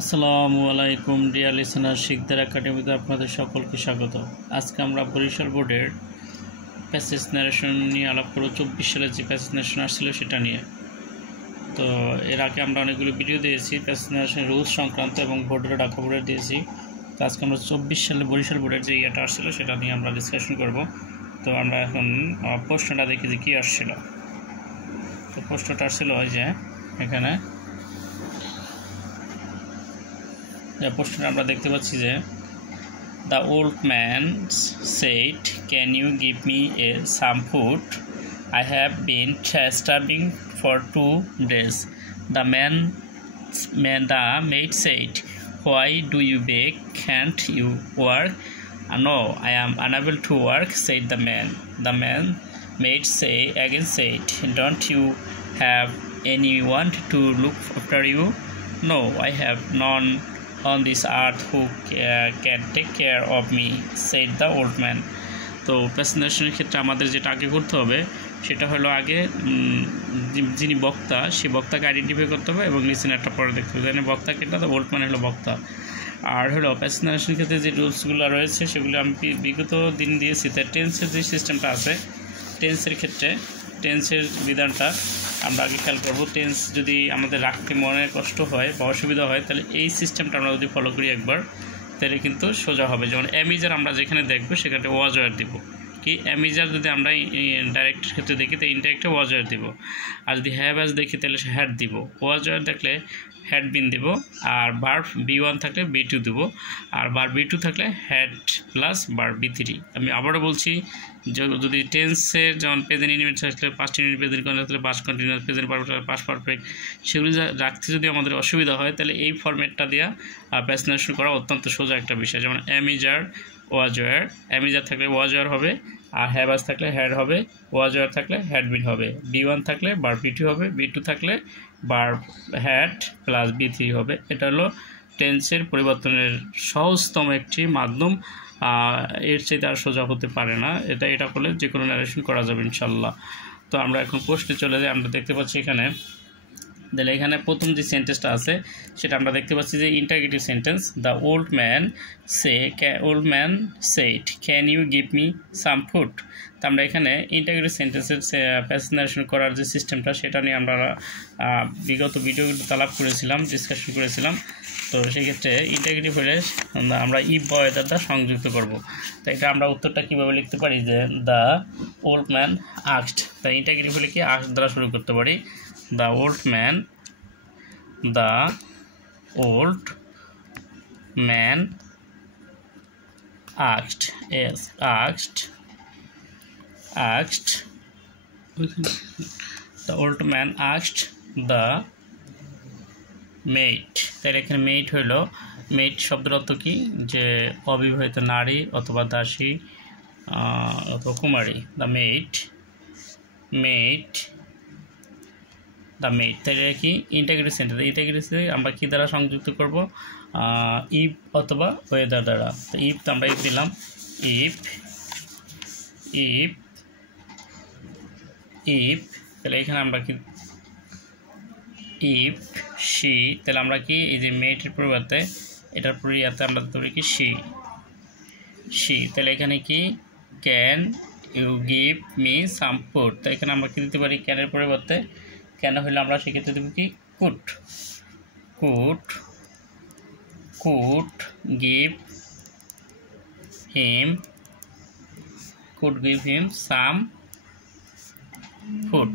আসসালামু আলাইকুম deer listener, Sikdar একাডেমিতে আপনাদের সকলকে স্বাগত। আজকে আমরা বরিশাল বোর্ডের প্যাসেজ ন্যারেশন নিয়ে আলাপ করব। 24 সালে যে প্যাসেজ ন্যারেশন আসছিল সেটা নিয়ে। তো এর আগে আমরা অনেকগুলো ভিডিও দিয়েছি প্যাসেজ ন্যারেশন রুলস সংক্রান্ত এবং বোর্ডের ঢাকা বোর্ডের দিয়েছি। তো আজকে আমরা 24 সালে বরিশাল বোর্ডের যে ইয়েটা আসছিল সেটা নিয়ে আমরা ডিসকাশন করব। তো আমরা এখন প্রশ্নটা দেখি যে কী আসছিল। তো প্রশ্নটা আসছিল ওই যে এখানে প্রশ্নটা আমরা দেখতে পাচ্ছি যে The old man said, "Can you give me some food? I have been starving for 2 days." The maid said, "Why do you beg? Can't you work?" "No, I am unable to work," said the man. The maid said, "Don't you have anyone to look after you?" "No, I have none on this earth who can take care of me," said the old man. তো প্রেজেন্টেশনের ক্ষেত্রে আমাদের যেটা আগে করতে হবে সেটা হলো আগে যিনি বক্তা সেই বক্তাকে আইডেন্টিফাই করতে হবে এবং লিসেনারটা পরে দেখতে হবে। যেন বক্তা কেটা, তো ওল্ড ম্যান হলো বক্তা। আর হলো প্রেজেন্টেশনের ক্ষেত্রে যে রুলসগুলো রয়েছে সেগুলো আমি বিগত দিন দিয়েছি। তাই টেন্সের যে সিস্টেমটা আছে, টেন্সের ক্ষেত্রে টেন্সের বিধানটা আমরা আগে খেয়াল করবো। টেন্স যদি আমাদের রাখতে মনে কষ্ট হয় বা অসুবিধা হয় তাহলে এই সিস্টেমটা আমরা যদি ফলো করি একবার তাহলে কিন্তু সোজা হবে। যেমন অ্যামিজার আমরা যেখানে দেখবো সেখানে ওয়াজ ওয়ার দিব। কি অ্যামিজার যদি আমরা ডাইরেক্ট ক্ষেত্রে দেখি তো ইনডাইরেক্টে ওয়াজ ওয়ার দিব। আর যদি হ্যাভ অ্যাজ দেখি তাহলে হ্যাড দিব। ওয়াজ ওয়ার দেখলে হ্যাড বিন দেব। আর ভার্ব B1 থাকলে B2 দেব। আর ভার্ব B2 থাকলে হ্যাড প্লাস ভার্ব B3। আমি আবারও বলছি, যদি টেন্সের যেমন প্রেজেন্ট ইনডিফিনিট থাকলে পাস্ট ইনডিফিনিট, প্রেজেন্ট কন্টিনিউয়াস থাকলে পাস্ট কন্টিনিউয়াস, প্রেজেন্ট পারফেক্ট থাকলে পাস্ট পারফেক্ট, সেগুলি রাখতে যদি আমাদের অসুবিধা হয় তাহলে এই ফরম্যাটটা দেওয়া প্রেজেন্টেশন করা অত্যন্ত সোজা একটা বিষয়। যেমন অ্যামিজার ওয়াজ ওয়ার, অ্যামিজার থাকলে ওয়াজ ওয়ার হবে, আর হ্যাভাস থাকলে হ্যাড হবে, ওয়াজ ওয়ার থাকলে হ্যাড বিন হবে, B1 থাকলে ভার্ব B2 হবে, B2 থাকলে ভার্ব হ্যাড প্লাস B3 হবে। এটা হলো টেন্সের পরিবর্তনের সহজতম একটি মাধ্যম। এর চাইতে আর সোজা হতে পারে না। এটা করলে যে কোনো ন্যারেশন করা যাবে ইনশাল্লাহ। তো আমরা এখন প্রশ্নে চলে যাই। আমরা দেখতে পাচ্ছি এখানে প্রথম যে সেন্টেন্সটা আছে সেটা আমরা দেখতে পাচ্ছি যে interrogative sentence. The old man said, can you give me some food. তো আমরা এখানে ইন্টারগেটিভ সেন্টেন্সের প্যাসেজ ন্যারেশন করার যে সিস্টেমটা সেটা নিয়ে আমরা বিগত ভিডিওগুলো আলাপ করেছিলাম, ডিসকাশন করেছিলাম। তো সেক্ষেত্রে ইন্টারগেটিভ হলে আমরা ইফ বা ওয়েদার দ্বারা সংযুক্ত করব। তো এটা আমরা উত্তরটা কীভাবে লিখতে পারি যে দ্য ওল্ড ম্যান আস্কড। তাই ইন্টারগেটিভ হলে কি আস্কড দ্বারা শুরু করতে পারি। The old man asked. Yes, asked. The old man asked the maid. তাহলে এখানে মেইড হইল, মেইড শব্দের অর্থ কি, যে অবিবাহিত নারী অথবা দাসী অথবা কুমারী। দ্য মেইড, তাহলে কি ইন্টারগেটিভ সেন্টেন্স। ইন্টারগেটিভ আমরা কি দ্বারা সংযুক্ত করব, ইফ অথবা ওয়েদার দ্বারা। তো ইফ তো আমরা ইফ দিলাম, ইফ তাহলে এখানে আমরা কি ইফ শি, তাহলে আমরা কি এই যে মেয়েটির পরিবর্তে এটার পরিবর্তে আমরা ধরি কি শি। তাহলে এখানে কি can you give me some food. তো এখানে আমরা কি দিতে পারি, ক্যানের পরিবর্তে কেন হইলে আমরা সেক্ষেত্রে দেব কি could give him some food.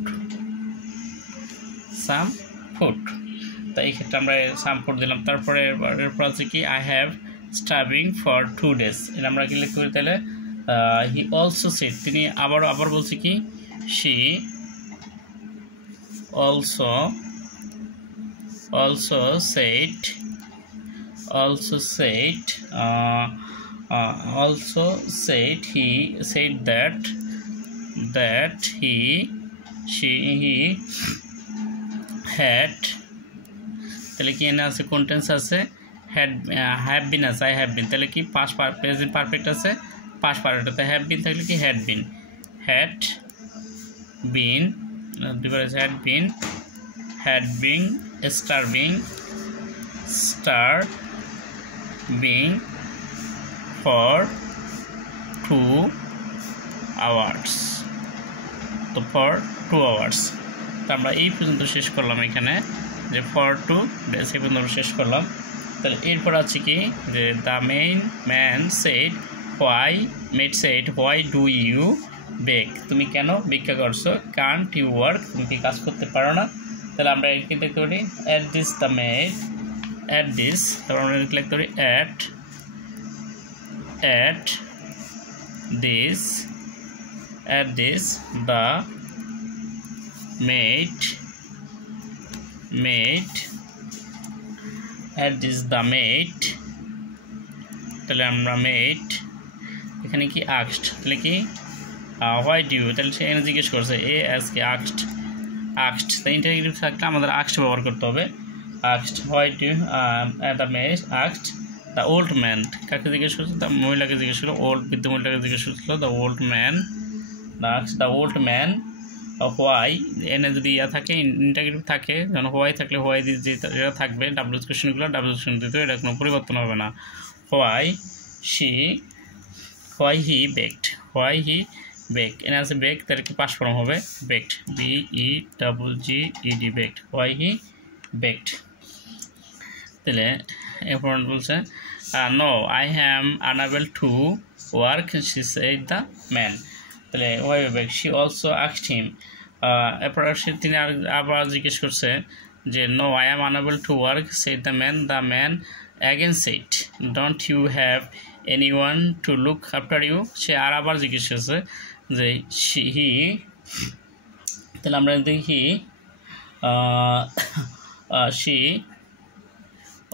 তো এই ক্ষেত্রে আমরা সাম ফুড দিলাম। তারপরে এরপর আছে কি I have starving for 2 days। এটা আমরা কি লিখতে পারি তাহলে হি অলসো সেড, তিনি আবার বলছি কি she also said he said that he had, তাহলে কি এনে আছে কোন টেন্স আছে, হ্যাভ বিন আছে, আই হ্যাভ বিন। তাহলে কি পাস্ট প্রেজেন্ট পারফেক্ট আছে, পাস্ট পারফেক্ট। হ্যাভ বিন থাকলে কি had been, had been starving starving for 2 hours তো for 2 hours তো আমরা এই পর্যন্ত শেষ করলাম এখানে যে for 2 days এই পর্যন্ত শেষ করলাম তাহলে এরপর আছে কি যে the main man said why do you beg তুমি কেন ভিক্ষা করছো can't you work তুমি কি কাজ করতে পারো না তাহলে আমরা কি লিখতে পারি at this তারপর আমরা লিখতে পারি at this the maid তাহলে আমরা maid এখানে কি asked তাহলে কি why do you তাহলে সে এনে জিজ্ঞেস করছে ask তাই ইন্টারগেটিভ থাকলে আমাদের asked ব্যবহার করতে হবে asked why do the maid asked the old man কাকে জিজ্ঞেস করছে the মহিলাকে জিজ্ঞেস করলো বৃদ্ধ মহিলাকে জিজ্ঞেস করলো the old man why এনে যদি থাকে ইন্টারগেটিভ থাকে যেন why থাকলে why যেটা থাকবে ডাব্লিউ কোশ্চেনগুলো ডাব্লিউ কোশ্চেন দিতে এটা কোনো পরিবর্তন হবে না why he baked এনে আছে বেক তার কি পাস্ট ফর্ম হবে baked BEGGED baked why he baked তাহলে এরপর বলছে no I am unable to work she said the man তাহলে why he baked she also asked him এরপর তিনি আবার জিজ্ঞেস করছে যে no I am unable to work said the man again said don't you have anyone to look after you সে আবার জিজ্ঞেস করছে যে he তাহলে আমরা দেখি she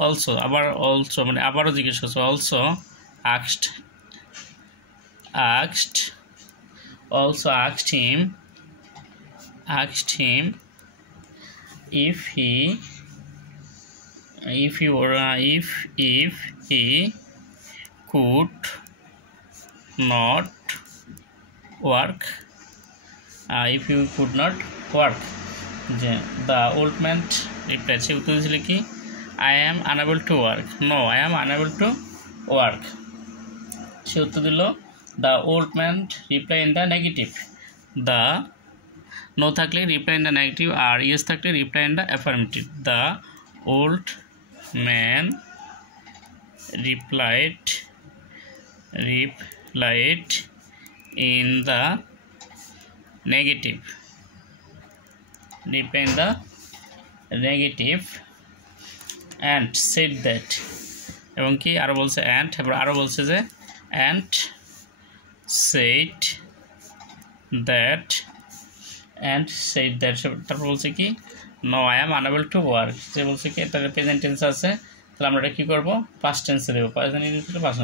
also মানে আবারও জিজ্ঞেস করছে also asked if he could not work the old man replied সে উত্তর দিয়েছিল কি I am unable to work no I am unable to work সে উত্তর দিল the old man replied in the negative the no থাকলে reply in the negative R yes থাকলে reply in the affirmative the old man replied in the negative and said that এবং কি আরো বলছে and আরো বলছে যে and said that তারপর বলছে কি no I am unable to work যে বলছে কি এটা প্রেজেন্ট টেন্স আছে তাহলে আমরা এটা কি করব পাস্ট টেন্সে দেব প্রেজেন্ট ইনডিফিনিট হলে পাস্ট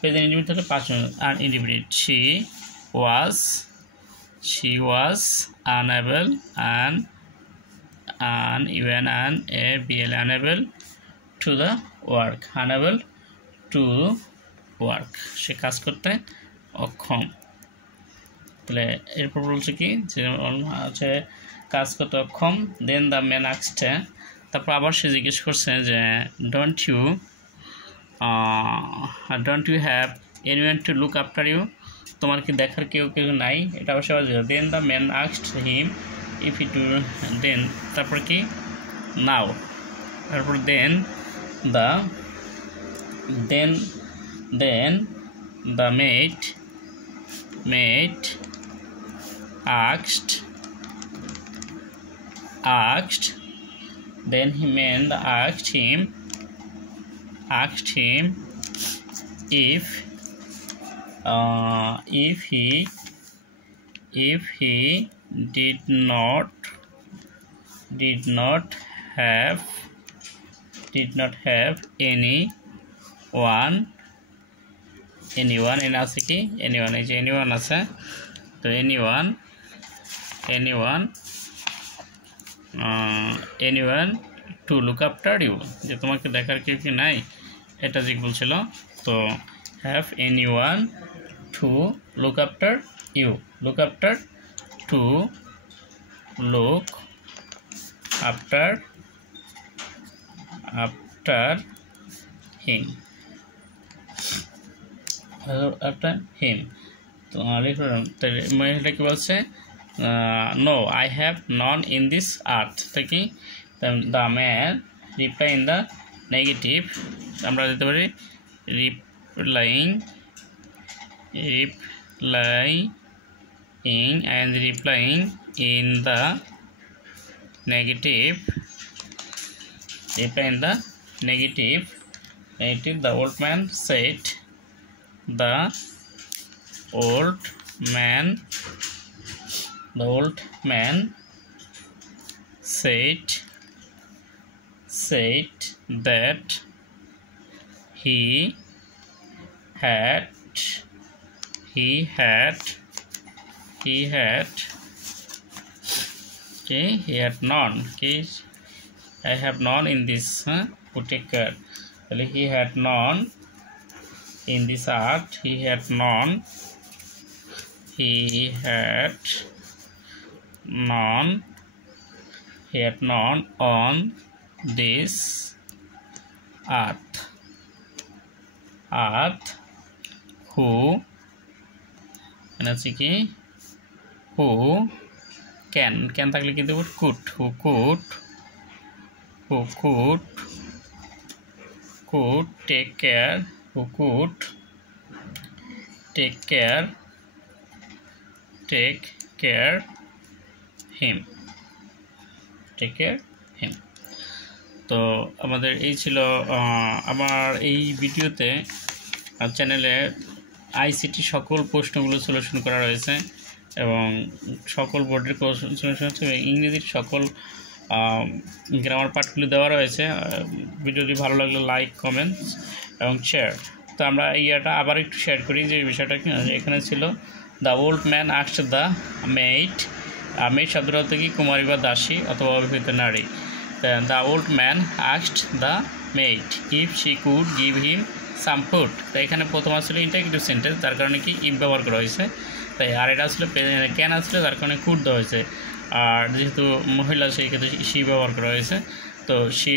প্রেজেন্ট ইনডিফিনিট হলে পাস্ট আর indefinite she was unable unable to the work সে কাজ করতে অক্ষম তাহলে এরপর বলছে কি যে আছে কাজ করতে অক্ষম দেন দ্য ম্যান আস্কড তারপর আবার সে জিজ্ঞেস করছে যে don't you have anyone to look after you তোমার কি দেখার কেউ নাই এটা অবশ্য then the man asked him if he do then তারপর কি now তারপর then the maid asked then he man asked him if he did not have anyone এনে আছে কি anyone এই যে anyone আছে তো anyone to look after you যে তোমাকে দেখার কেউ কি নাই এটা যে বলছিল তো have anyone to look after you to look after after him. After him. তো এটা কি বলছে? No, I have none in this earth. তো কি the man reply in the negative. আমরা দিতে পারি replying and replying in the negative. Reply in the negative. The old man said. The old man said that he had none. I have none in this. Who take care? He had none in this earth. He had none on this earth. Who can থাকলে কি দেব? could. Who could take care. Who could take care him. তো আমাদের এই ছিল আমার এই ভিডিওতে চ্যানেলে আইসিটি সকল প্রশ্নগুলো সলিউশন করা রয়েছে এবং সকল বোর্ডের সলিউশন হচ্ছে ইংরেজির সকল গ্রামার পার্টগুলো দেওয়া রয়েছে। ভিডিওটি ভালো লাগলে লাইক, কমেন্টস এবং শেয়ার। তো আমরা এইটা আবার একটু শেয়ার করি যে বিষয়টা এখানে ছিল the old man asked the maid. Maid শব্দটা হচ্ছে কি কুমারী বা দাসী অথবা অবিবাহিত নারী। The old man asked the maid if she could give him some food. তো এখানে প্রথম আসলে ইন্টারগেটিভ সেন্টেন্স, তার কারণে কি ইফ ব্যবহার করা হয়েছে। তাই আর এটা আসলে ক্যান আসলে তার কারণে কুড দেওয়া হয়েছে। আর যেহেতু মহিলা সেই ক্ষেত্রে শি ব্যবহার করা হয়েছে। তো সে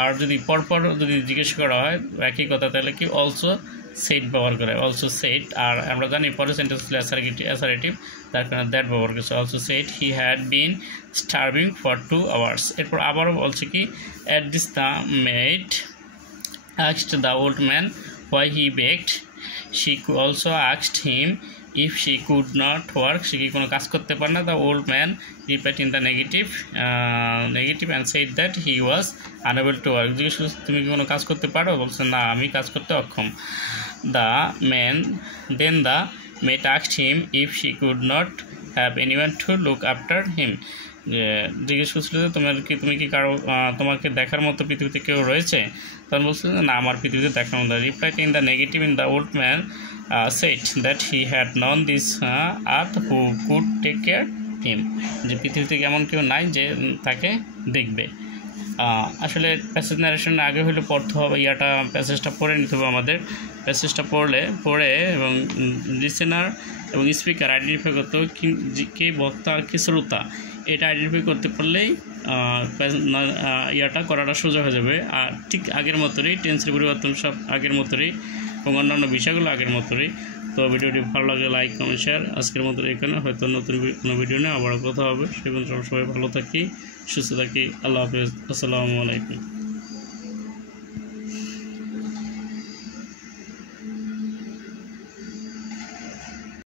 আর যদি পরপর যদি জিজ্ঞেস করা হয় একই কথা তাহলে কি অলসো সেট ব্যবহার করে, অলসো সেট। আর আমরা জানি পরের সেন্টেন্স ছিল অ্যাসারেটিভ, তার কারণে দ্যাট ব্যবহার করেছে। Also said he had been starving for 2 hours। এরপর আবারও বলছে কি at this the made asked the old man why he begged. She also asked him if she could not work. সে কি কোনো কাজ করতে পারে না। The old man replied in the negative and said that he was unable to work. জিজ্ঞেস করছে তুমি কি কোনো কাজ করতে পারো? বলছে না, আমি কাজ করতে অক্ষম। Then the maid asked him if she could not have anyone to look after him. জিজ্ঞেস করছিল যে তুমি কি কারো তোমাকে দেখার মতো পৃথিবীতে কেউ রয়েছে? তখন বলছিল না, আমার পৃথিবীতে দেখার মতো। Replied in the negative in the old man said that he had known this earth who could take care him. যে পৃথিবীতে এমন কেউ নাই যে তাকে দেখবে। আসলে প্যাসেজ ন্যারেশন আগে হলে পড়তে হবে, প্যাসেজটা পড়ে নিতে হবে আমাদের। প্যাসেজটা পড়ে এবং লিসেনার এবং স্পিকার আইডেন্টিফাই করতে হবে কে বক্তা আর কে শ্রোতা, এটা আইডেন্টিফাই করতে পারলেই করাটা সোজা হয়ে যাবে। আর ঠিক আগের মতোই টেন্সের পরিবর্তন সব আগের মতোই এবং অন্যান্য বিষয়গুলো আগের মতোই। তো ভিডিওটি ভালো লাগলে লাইক, কমেন্ট, শেয়ার। আজকের মতো এখানে হয়তো নতুন কোনো ভিডিও নিয়ে আবারও কথা হবে। সেখানে সবাই ভালো থাকি, সুস্থ থাকি। আল্লাহ হাফেজ। আসসালামু আলাইকুম।